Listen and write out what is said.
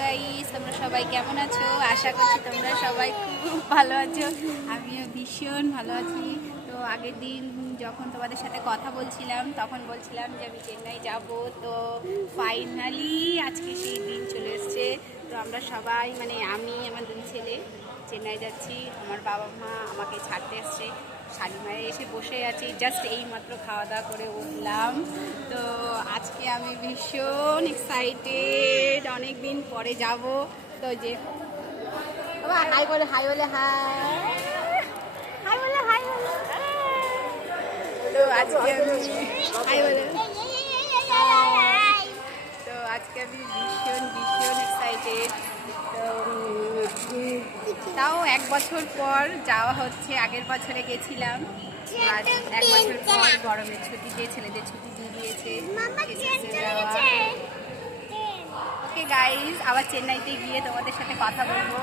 Guys, তোমরা সবাই কেমন আছো? আশা করছি তোমরা সবাই খুব ভালো আছো। আমিও ভীষণ ভালো আছি। তো আগের দিন যখন তোমাদের সাথে কথা বলছিলাম তখন বলছিলাম যে আমি চেন্নাই যাব। তো ফাইনালি আজকে সেই দিন চলে এসছে। তো আমরা সবাই মানে আমি আমার দুই ছেলে চেন্নাই যাচ্ছি। আমার বাবা মা আমাকে ছাড়তে এসছে। শালিমারে এসে বসে আছি, জাস্ট এই মাত্র খাওয়া দাওয়া করে উঠলাম। তো আজকে আমি ভীষণ এক্সাইটেড, অনেক দিন পরে যাব। তো যে বাবা হাই বলে, হাই বলে, হাই বলে, হাই বলে। তো আজকে আমি হাই বলে, তো আজকে আমি ভীষণ ভীষণ এক্সাইটেড। তো তাও 1 বছর পর যাওয়া হচ্ছে। আগের বছরে গেছিলাম, আজ 1 বছর পর গরমের ছুটিতে ছেলেদের ছুটি দিয়ে দিয়েছে। ওকে গাইজ, আবার চেন্নাইতে গিয়ে তোমাদের সাথে কথা বলবো।